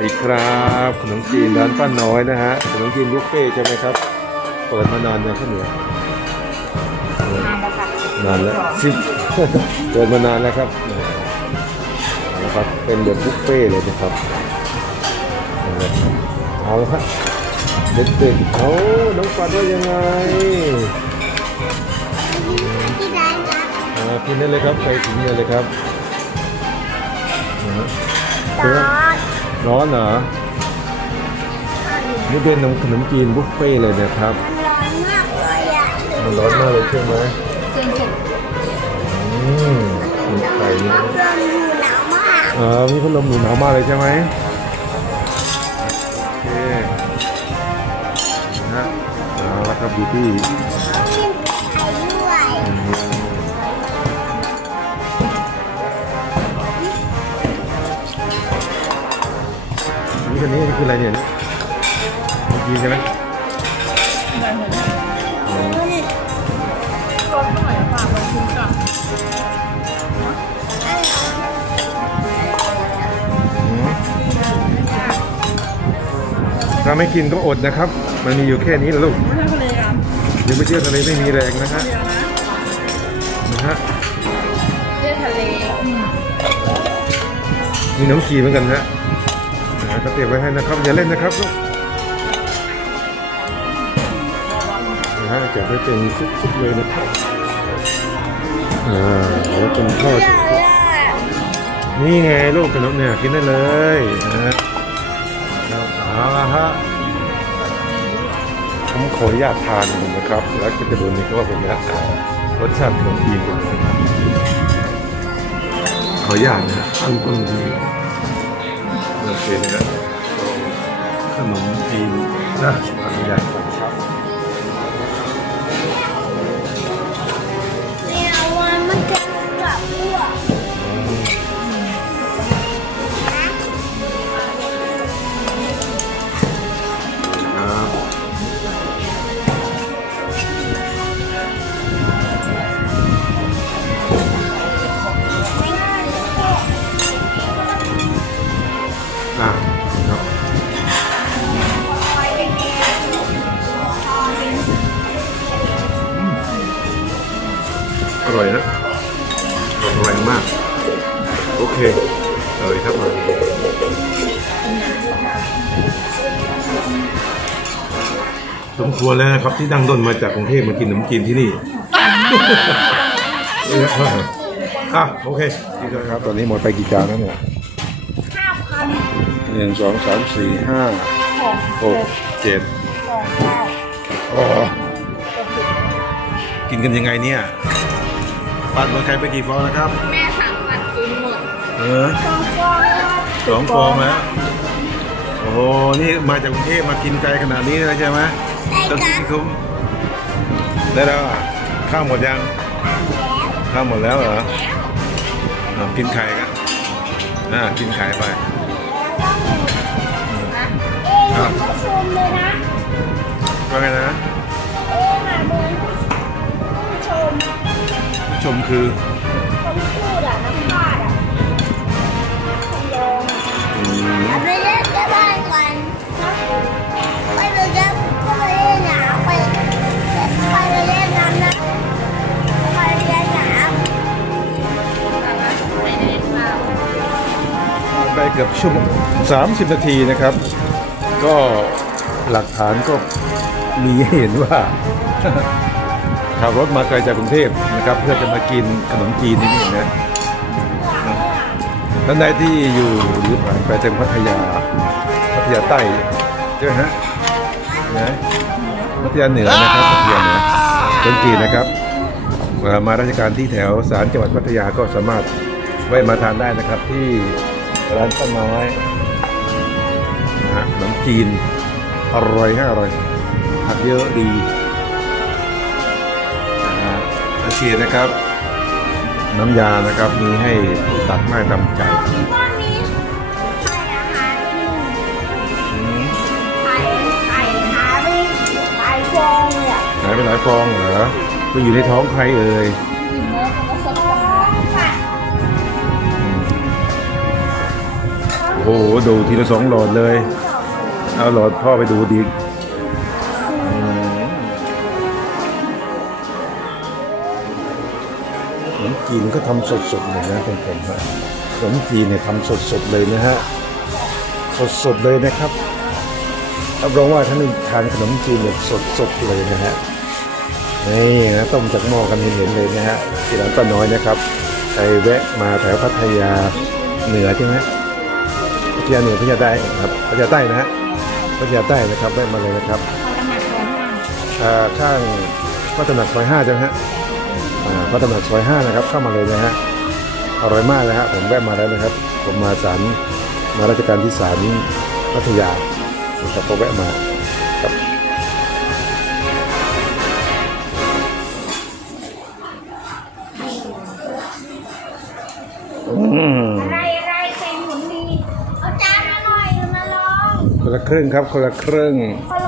ดีครับขนมจีนร้านป้าน้อยนะฮะขนมจีนบุฟเฟ่ต์ใช่ไหมครับ เปิดมานานยังข้าวเหนียวนานแล้วค่ะนานแล้วสิบเปิดมานานแล้วครับนะครับเป็นแบบบุฟเฟ่ต์เลยนะครับเอาละครับเด็กๆเอาน้องปัดว่ายังไงที่ร้านนะอ่ากินได้เลยครับใส่ถุงเลยเลยครับนะฮะร้อน ร้อนเหรอ นี่เป็นขนมขนมจีนบุฟเฟ่ต์เลยนะครับ มันร้อนมากเลยอะมันร้อนมากเลยใช่ไหมเชิญเชิญอืมมีไข่นี่พัดลมอยู่หนาวมากอ่ามีพัดลมหนุนหนาวมากเลยใช่ไหมโอเคนะฮะเอาละครับดูที่ คนนี้คืออะไรเนี่ยเมื่อกี้ใช่ไหมอ๋อมันรถหน่อยฝากวันคุณกับอืมถ้าไม่กินก็อดนะครับ มันมีอยู่แค่นี้แหละลูกไม่ใช่ทะเลกันเดี๋ยวไปเที่ยวทะเลไม่มีแรงนะฮะเดียวนะนะฮะเที่ยวทะเลมีน้ำจีนเหมือนกันนะอ่า ก็เตรียมไว้ให้นะครับอย่าเล่นนะครับลูกนะฮะจะได้เป็นซุปๆเลยนะครับอ่าแล้วเป็นทอดเยอนี่ไงลูกขนมเนี่ยกินได้เลยนะฮะเอาละฮะผมขออนุญาตทานนะครับ แล้วก็จะดูนี่ก็ว่าเป็นนะอ่ารสชาติขนมจีนเป็นยังขออนุญาตนะฮะต้นต้นนี้ โอเคนะครับขนมจีนนะขออนุญาต อร่อยนะอร่อยมาก โอเคอร่อยครับมาสมควรแล้วนะครับที่ดังด้นมาจากกรุงเทพมากินขนมจีนที่นี่อะโอเคนี่ก็ครับตอนนี้หมดไปกี่จานแล้วเนี่ยห้าพันหนึ่งสองสามสี่ห้าของหกเจ็ดของเก้าอ๋อกินกันยังไงเนี่ย ปัดเมืองไทยไปกี่ฟองนะครับ แม่สั่งผัดกินหมดเออสองฟองแล้วสองฟองแล้ว โอ้โห นี่มาจากกรุงเทพมากินไกลขนาดนี้เลยใช่ไหมได้ต้องคกิรันบคุ้มได้แล้วอะข้าวหมดยัง ข้าวหมดแล้วเหรออะกินไข่กันอ่ากินไข่ไปเอ๊ะเขาชมเลยนะว่าไงนะ คือคนพูดอะน้ำพาดอะลองอืมเอาไปเล่นที่บ้ก่อนไปเล่นก็ไปเล่นหนาไปไปเล่นน้ำนะไปเล่นน้ำไปเกือบชั่วโมงสามสิบนาทีนะครับ ก็หลักฐานก็มีเห็นว่า ขับรถมาไกลจากกรุงเทพนะครับ เพื่อจะมากินขนมจีนที่นี่นะท่านใดที่อยู่หรือผ่านไปทางพัทยาพัทยาใต้ใช่ไหมฮะนะพัทยาเหนือนะครับพัทยาเหนือคนจีนนะครับเอ่อมาราชการที่แถวศาลจังหวัดพัทยาก็สามารถแวะมาทานได้นะครับที่ร้านป้าน้อยนะฮะขนมจีนอร่อยฮะอร่อยผักเยอะดีนะฮะ โอเคนะครับ น้ำยานะครับมีให้ตัดไม้ตำใจก็มีไข่อาหารหนึ่งอืมไข่ไข่หาไปไข่ฟองเลยอะหายไปหลายฟองเหรอไปอยู่ในท้องใครเอ่ยกินเนื้อมันก็สดฟองค่ะโอ้หดูทีละสองหลอดเลย เอาหลอดพ่อไปดูดี ขนมจีนก็ทำสดๆเลยนะเป็นผมฮะขนมจีนเนี่ยทำสดๆเลยนะฮะสดๆเลยนะครับรับรองว่าท่านทานขนมจีนแบบสดๆเลยนะฮะนี่นะต้มจากหม้อกันเห็นๆเลยนะฮะที่ร้านป้าน้อยนะครับใครแวะมาแถวพัทยาเหนือใช่ไหมพัทยาเหนือพัทยาใต้ครับพัทยาใต้นะฮะพัทยาใต้นะครับแวะมาเลยนะครับอ่าข้างวัฒนซอยห้าใช่ไหมฮะ อ่าวัฒนซอยห้านะครับเข้ามาเลยนะฮะอร่อยมากนะฮะผมแวะมาแล้วนะครับ ผมมาศาลมาราชการที่ศาลพัทยานะครับก็แวะมาครับอืมอะไรอะไรแข่งหมุนดี เอาจานมาหน่อยมาลองคนละครึ่งครับคนละครึ่งคนละครึ่ง